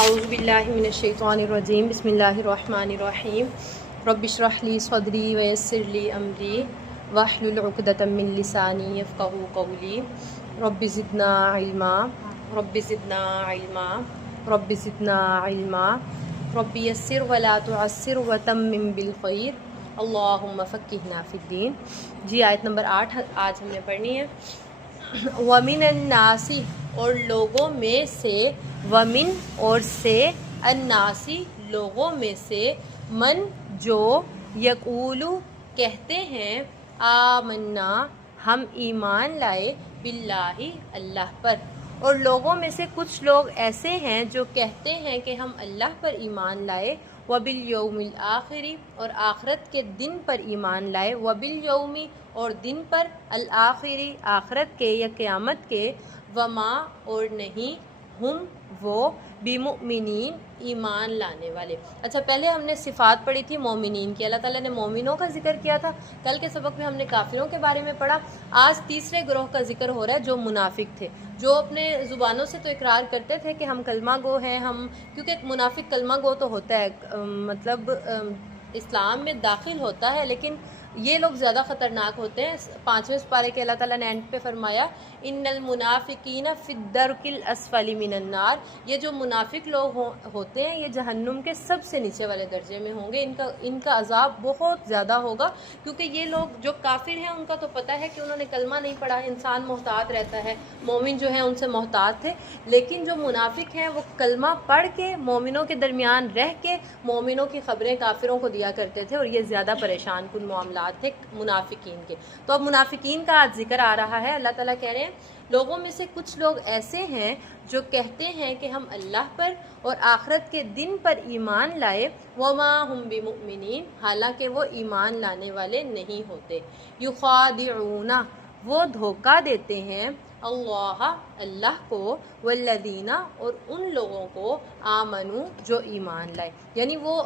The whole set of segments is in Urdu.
اعوذ باللہ من الشیطان الرجیم بسم اللہ الرحمن الرحیم رب اشرح لی صدری ویسر لی امری واحلل عقدۃ من لسانی یفقہوا قولی رب زدنا علما رب زدنا علما رب زدنا علما رب یسر ولا تعسر وتمم بالخیر اللہم فقہنا فی الدین۔ جی آیت نمبر 8 آج ہم نے پڑھنی ہے۔ وَمِنَ النَّاسِ اور لوگوں میں سے، وَمِن اور سے، النَّاسِ لوگوں میں سے، من جو، یقول کہتے ہیں، آمنا ہم ایمان لائے، باللہ اللہ پر۔ اور لوگوں میں سے کچھ لوگ ایسے ہیں جو کہتے ہیں کہ ہم اللہ پر ایمان لائے، وبالیوم الآخر اور آخرت کے دن پر ایمان لائے، وبالیوم اور دن پر، الآخری آخرت کے یا قیامت کے، وما اور نہیں، ہم وہ، بمؤمنین ایمان لانے والے۔ اچھا پہلے ہم نے صفات پڑھی تھی مومنین کی، اللہ تعالیٰ نے مومنوں کا ذکر کیا تھا، کل کے سبق میں ہم نے کافروں کے بارے میں پڑھا۔ آج تیسرے گروہ کا ذکر ہو رہا ہے جو منافق تھے، جو اپنے زبانوں سے تو اقرار کرتے تھے کہ ہم کلمہ گو ہیں، ہم کیونکہ منافق کلمہ گو تو ہوتا ہے، مطلب اسلام میں داخل ہوتا ہے، لیکن یہ لوگ زیادہ خطرناک ہوتے ہیں۔ 5ویں سپارے کے اللہ تعالیٰ نے اینڈ پہ فرمایا ان المنافقین فی الدرک الاسفل من النار، یہ جو منافق لوگ ہوتے ہیں یہ جہنم کے سب سے نیچے والے درجے میں ہوں گے، ان کا عذاب بہت زیادہ ہوگا، کیونکہ یہ لوگ جو کافر ہیں ان کا تو پتہ ہے کہ انہوں نے کلمہ نہیں پڑھا، انسان محتاط رہتا ہے، مومن جو ہیں ان سے محتاط تھے، لیکن جو منافق ہیں وہ کلمہ پڑھ کے مومنوں کے درمیان رہ کے مومنوں کی خبریں کافروں کو دیا کرتے تھے، اور یہ زیادہ پریشان کن معاملات تھے منافقین کے۔ تو اب منافقین کا آج ذکر آ رہا ہے۔ اللہ تعالیٰ کہہ رہے ہیں لوگوں میں سے کچھ لوگ ایسے ہیں جو کہتے ہیں کہ ہم اللہ پر اور آخرت کے دن پر ایمان لائے، وما ہم بمؤمنین حالانکہ وہ ایمان لانے والے نہیں ہوتے، یخادعون وہ دھوکہ دیتے ہیں، اللہ کو، والذین اور ان لوگوں کو، آمنو جو ایمان لائے، یعنی وہ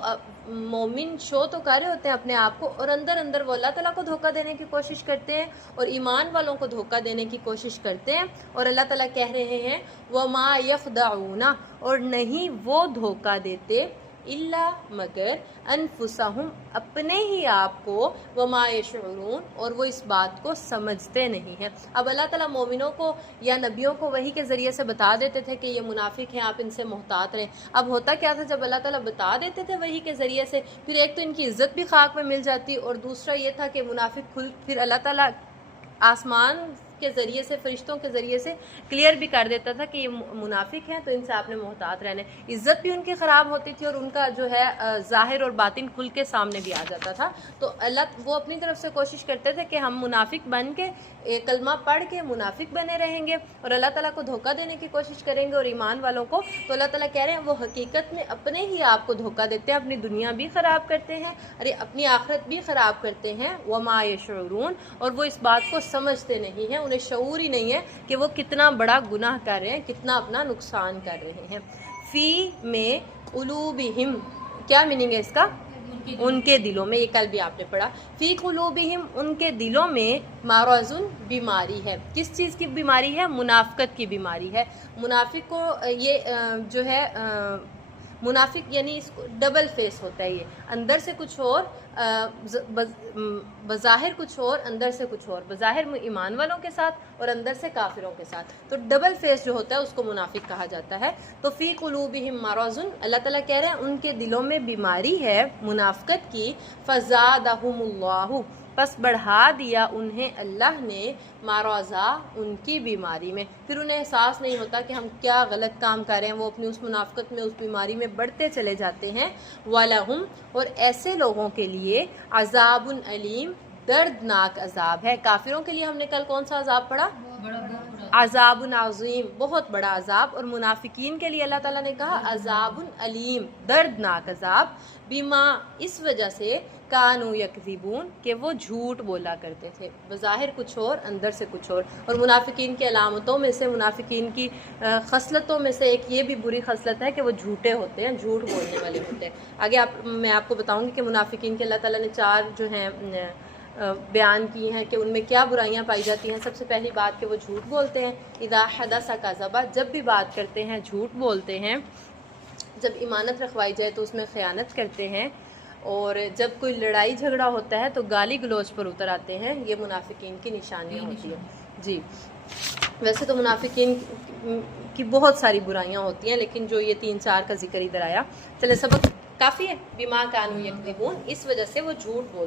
مومن شو تو کر رہے ہوتے ہیں اپنے آپ کو، اور اندر اندر وہ اللہ تعالیٰ کو دھوکہ دینے کی کوشش کرتے ہیں اور ایمان والوں کو دھوکہ دینے کی کوشش کرتے ہیں۔ اور اللہ تعالیٰ کہہ رہے ہیں وما یخدعون اور نہیں وہ دھوکہ دیتے، الا مگر، انفسہم اپنے ہی آپ کو، وما یشعرون اور وہ اس بات کو سمجھتے نہیں ہیں۔ اب اللہ تعالیٰ مومنوں کو یا نبیوں کو وحی کے ذریعے سے بتا دیتے تھے کہ یہ منافق ہیں، آپ ان سے محتاط رہیں۔ اب ہوتا کیا تھا جب اللہ تعالیٰ بتا دیتے تھے وحی کے ذریعے سے، پھر ایک تو ان کی عزت بھی خاک میں مل جاتی، اور دوسرا یہ تھا کہ منافق پھر اللہ تعالیٰ آسمان کے ذریعے سے، فرشتوں کے ذریعے سے کلیئر بھی کر دیتا تھا کہ یہ منافق ہیں تو ان سے آپ نے محتاط رہنا ہے۔ عزت بھی ان کی خراب ہوتی تھی اور ان کا جو ہے ظاہر اور باطن کھل کے سامنے بھی آ جاتا تھا۔ تو اللہ وہ اپنی طرف سے کوشش کرتے تھے کہ ہم منافق بن کے کلمہ پڑھ کے منافق بنے رہیں گے اور اللہ تعالیٰ کو دھوکہ دینے کی کوشش کریں گے اور ایمان والوں کو۔ تو اللہ تعالیٰ کہہ رہے ہیں وہ حقیقت میں اپنے ہی آپ کو دھوکہ دیتے ہیں، اپنی دنیا بھی خراب کرتے ہیں اور اپنی آخرت بھی خراب کرتے ہیں، وما یشعرون اور وہ اس بات کو سمجھتے نہیں ہیں، انہیں شعور ہی نہیں ہے کہ وہ کتنا بڑا گناہ کر رہے ہیں، کتنا اپنا نقصان کر رہے ہیں۔ فی میں قلوبہم کیا میننگ ہے اس کا؟ ان کے دلوں میں، یہ کل بھی آپ نے پڑھا، فی قلوبہم ان کے دلوں میں، مرضٌ بیماری ہے۔ کس چیز کی بیماری ہے؟ منافقت کی بیماری ہے۔ منافق کو یہ جو ہے منافق یعنی اس کو ڈبل فیس ہوتا ہے، یہ اندر سے کچھ اور، بظاہر کچھ اور، اندر سے کچھ اور، بظاہر ایمان والوں کے ساتھ اور اندر سے کافروں کے ساتھ، تو ڈبل فیس جو ہوتا ہے اس کو منافق کہا جاتا ہے۔ تو فی قلوبہم مرض اللہ تعالیٰ کہہ رہے ہیں ان کے دلوں میں بیماری ہے منافقت کی، فزادہم اللہ پس بڑھا دیا انہیں اللہ نے، مرضا ان کی بیماری میں، پھر انہیں احساس نہیں ہوتا کہ ہم کیا غلط کام کر رہے ہیں، وہ اپنی اس منافقت میں، اس بیماری میں بڑھتے چلے جاتے ہیں۔ وَلَهُمْ اور ایسے لوگوں کے لیے، عذاب علیم دردناک عذاب ہے۔ کافروں کے لیے ہم نے کل کون سا عذاب پڑھا؟ عذاب عظیم بہت بڑا عذاب، اور منافقین کے لیے اللہ تعالیٰ نے کہا عذاب علیم دردناک عذاب، بما اس وجہ سے، کانوا یکذبون کہ وہ جھوٹ بولا کرتے تھے، بظاہر کچھ اور اندر سے کچھ اور۔ اور منافقین کی علامتوں میں سے، منافقین کی خصلتوں میں سے ایک یہ بھی بری خصلت ہے کہ وہ جھوٹے ہوتے ہیں، جھوٹ بولنے والے ہوتے ہیں۔ آگے میں آپ کو بتاؤں گی کہ منافقین کے اللہ تعالیٰ نے 4 جو ہیں بیان کی ہیں کہ ان میں کیا برائیاں پائی جاتی ہیں۔ سب سے پہلی بات کہ وہ جھوٹ بولتے ہیں، اذا حدث کذب جب بھی بات کرتے ہیں جھوٹ بولتے ہیں، جب امانت رکھوائی جائے تو اس میں خیانت کرتے ہیں، اور جب کوئی لڑائی جھگڑا ہوتا ہے تو گالی گلوچ پر اتر آتے ہیں۔ یہ منافقین کی نشانیاں ہوتی ہیں۔ جی ویسے تو منافقین کی بہت ساری برائیاں ہوتی ہیں، لیکن جو یہ 3-4 کا ذکر ادھر آیا، چلے سبق کافی ہے۔ بما کانوا یکذبون، اس وجہ سے وہ جھوٹ بولتے ہیں۔